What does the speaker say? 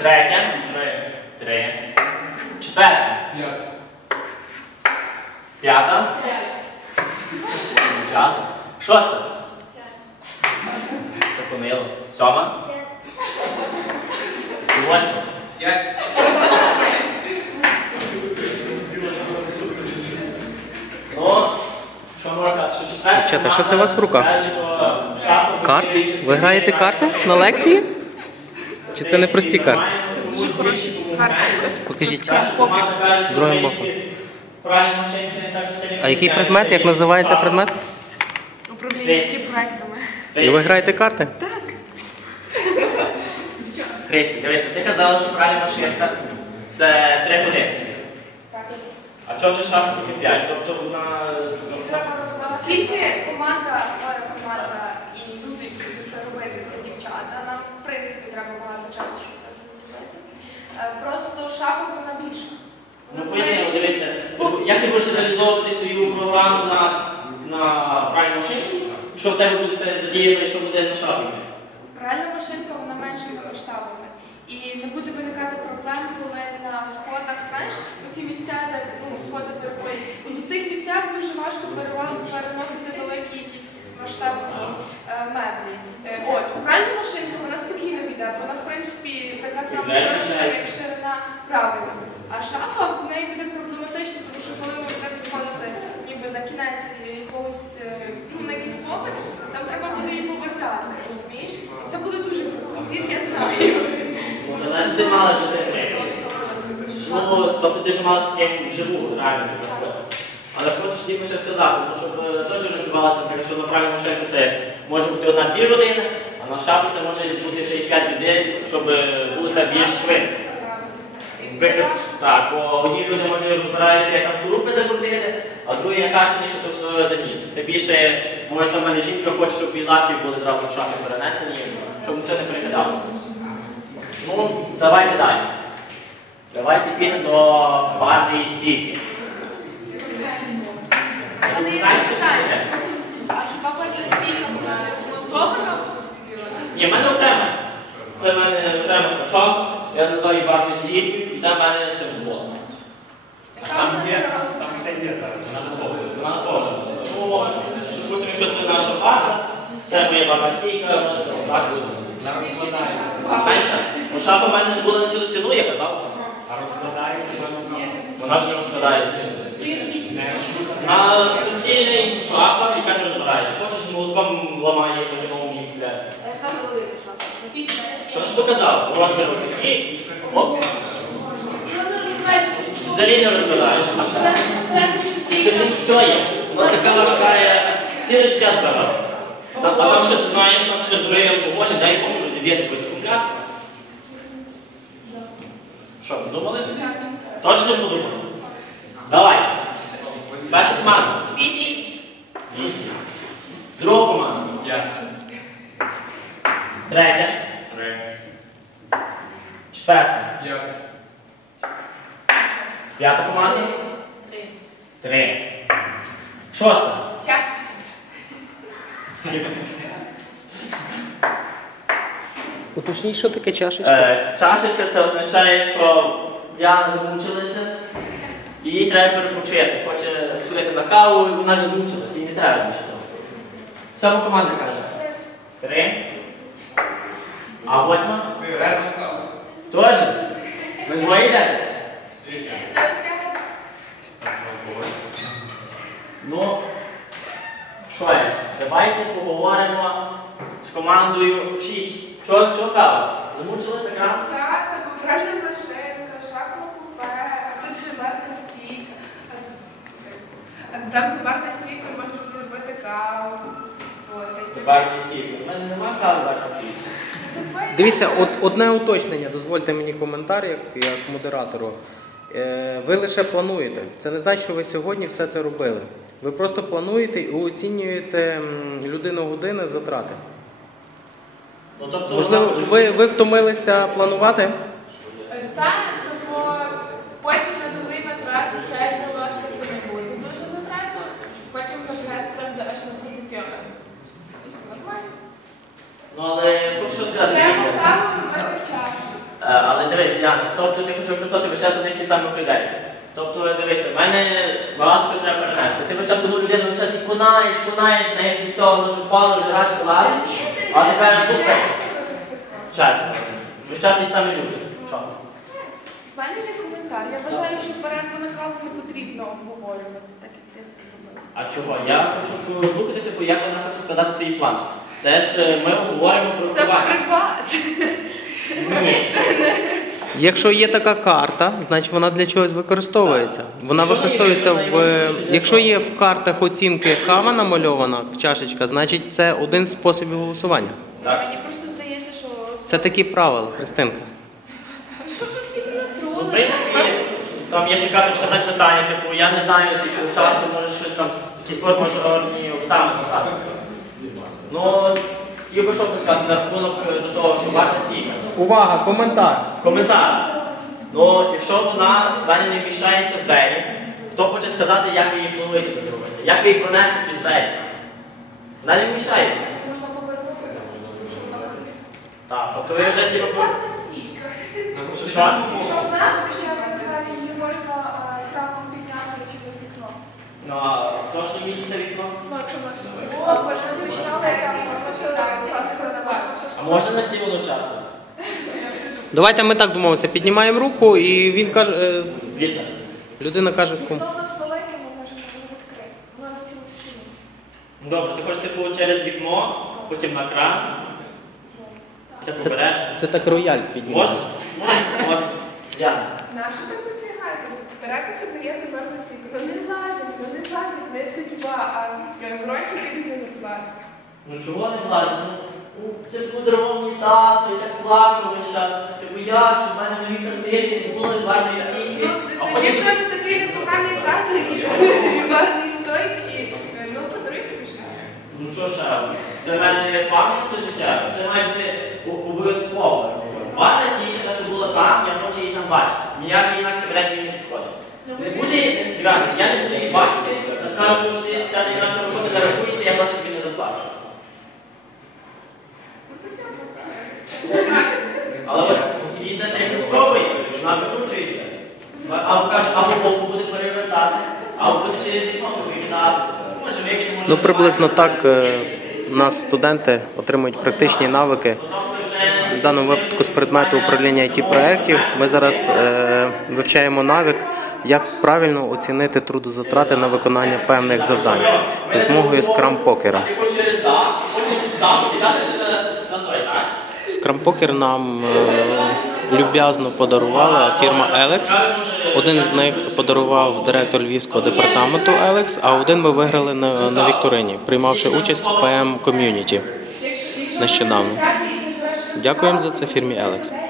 Третя. Три. Три. Четверта. П'ять. П'ята. П'ята. Шоста. Це помило. Сьома. Восьма. П'ять. Ну, що можна? Що четверта. Дівчата, що це у вас в руках? Шахи Карти? Ви граєте карти на лекції? Чи це не прості карти? Це дуже хороші карти. Покажіть. Другим Другим боком. А який предмет? Як називається предмет? Управління ті проектами. І ви граєте карти? Так. Христі, дивися, ти казала, що пральна машинка це 3 години. А чого ж шахи тільки 5? Тобто вона. Оскільки команда, моя команда і люди, які будуть це робити, це дівчата, нам в принципі треба багато часу, щоб це все зробити. Е, Просто шафа вона більша. Ну поясни, більша. як ти будеш реалізовувати свою програму на, на пральну машинку, що в тебе буде це задіяно, і що буде на шахі? Реальна машинка вона менша за масштабами. І не буде виникати проблем, коли на сходах, знаєш, оці місця, де ну, сходи дорогої. От у цих місцях дуже важко перева- переносити масштабні е, меблі. Е, от, пральна машинка, вона спокійно йде, вона в принципі така сама піджає. як ширина правильно. А шафа в неї буде проблематично, тому що коли ми будемо підходити ніби на кінець якогось е, ну, на якийсь попит, там треба буде її повертати, розумієш? Це буде дуже круто. Я знаю. Але ти мала жити Ну, тобто ти ж мала таке вживу, реально. Але хочу тільки ще сказати, ну, щоб е, теж орієнтувалося, якщо на правильному шляху це може бути одна-дві години, а на шафу це може бути ще і п'ять людей, щоб е, було більш швидко. Так, бо одні люди може розбираються, як там шурупи закрутити, а другі як качені, що то все заніс. Тим більше, може там мене жінка хоче, щоб і лаки були зразу в шафи перенесені, щоб це не перекидалося. Ну, давайте далі. Давайте підемо до бази і стійки. А не є питання. А хіба хоче стільки вона монтована? Ні, в мене окремо. Це в мене окремо кашок, я називаю базу стійки, і там в мене все було. Яка вона Є, там все є зараз, вона готова. Допустимо, якщо це наша база, це моя база стійка, так. Вона розкладається. Менше. Ну, шафа в мене ж була на цілу стіну, я казав. А розкладається вона. Вона ж не розкладається. На суцільний шафа, яка не розбирається. Хочеш молотком ламає по цьому місці. Що ж показав? Розмір і оп, взагалі не розбираєш. Все є. Вона така важка, ціле життя збирав. А там ще, ти знаєш, там ще другий алкоголь, дай Боже, розіб'єте хоч купляти. Що, подумали? Точно подумали? Давай. Перша команда. Вісім. Вісім. Друга команда. Третя. Четверта. П'ять. П'ята команда. Три. Три. Шоста. Чашечка. Уточніть, що таке чашечка? Е, чашечка це означає, що Діана замучилася, і їй треба перепочити. Хоче сходити на каву, і вона не змучилася, їй не треба більше того. Сьома команда каже. Три. А восьма? Перервна кава. Теж? Ви двоє йдете? Ну, що є? Давайте поговоримо з командою 6. Чого, кава? Замучилась така? Тата, поправляє машинка, шахма купе, а тут барна стійка. Там за барна стійка можна собі робити каву. Барні стійки. У мене нема кави барні стійки. Дивіться, от, одне уточнення, дозвольте мені коментар як, як модератору. Е, ви лише плануєте. Це не значить, що ви сьогодні все це робили. Ви просто плануєте і оцінюєте людину години затрати. Ну, тобто, Можливо, вона хоче- ви, ви втомилися планувати? Так, тому потім медовий матрас, чайна ложка це не буде дуже затратно. Потім наперед треба аж на фортепіано. Нормально. Ну, але хочу сказати, Треба дивіться, каву робити вчасно. е, але Яна, тобто ти хочеш використовувати весь час одних і самих людей. Тобто, дивися, в мене багато що треба перенести. Ти весь час одну людину весь час і кунаєш, кунаєш, знаєш, і все, воно ж впало, жирач, лазить. А тепер слухай. Четверо. Весь час ті самі люди. Що? В мене є коментар. Я вважаю, що перерву на каву не потрібно обговорювати, так як ти зробила. А чого? Я хочу послухати, типу, як вона хоче складати свої плани. Це ж е, ми говоримо про Це приват. Ні. Якщо є така карта, значить вона для чогось використовується. Вона Якщо використовується є, в якщо є в картах оцінки кава намальована чашечка, значить це один з способів голосування. Так. Мені просто здається, що Це такі правила, Христинка. Що ви всі в принципі, там є ще карточка запитання, типу, я не знаю, скільки часу, може щось там, якісь форс-мажорні обставини. Ну, хотів би що сказати на рахунок е, до того, що варто сіка. Увага, коментар. Коментар. Ну, якщо вона далі не вміщається в двері, хто хоче сказати, як ви її плануєте це зробити? Як ви її пронесете під двері? Вона не вміщається. Можна повернути, щоб вона. Так, тобто ви вже стійка. Що? Якщо вона, то ще наприклад, її можна е, крапом підняти через вікно. Ну, а точно місяця вікно? Ну, якщо ми О, ми починали, яка можна все задавати. А можна на всі одночасно? Давайте ми так домовимося. Піднімаємо руку, і він каже, е, Віта. людина каже, кому. Вікно у нас велике, ми можемо його відкрити. Воно на цілу стіну. Добре, ти хочеш типу через вікно, потім на кран. Це побереш. Це так рояль піднімає. Можна? Можна, можна. Яна. Наша так. Переклад дає твердості. Ну не влазить, ну не влазить, не судьба, а е, гроші підуть на зарплату. Ну чого не влазить? Ну, це подарував мій тато, я так плакав весь час. Типу як, що в мене нові квартирі, не було варної стійки. Ну, тоді потім... в тебе такий непоганий тато, і тобі гарний стойк, і е, ну подаруй тобі ще. Ну що ще? Це в мене не пам'ять все життя. Це має бути обов'язково. Варна стійка, та, що була там, я хочу її там бачити. Ніякий інакше мені не буде, Іван, я не буду її бачити, я скажу, що всі вся інакше робота не рахується, я бачу, тобі не заплачу. Але її теж якось пробує, вона викручується. Або каже, або боку буде перевертати, або буде через вікно викидати. Може Ну приблизно так е, у нас студенти отримують практичні навики. В даному випадку з предмету управління it проєктів ми зараз е, вивчаємо навик, як правильно оцінити трудозатрати на виконання певних завдань з допомогою скрам-покера. Скрам-покер нам е, люб'язно подарувала фірма Alex. Один з них подарував директор Львівського департаменту Alex, а один ми виграли на, на вікторині, приймавши участь в PM Community. нещодавно. Дякуємо за це фірмі Alex.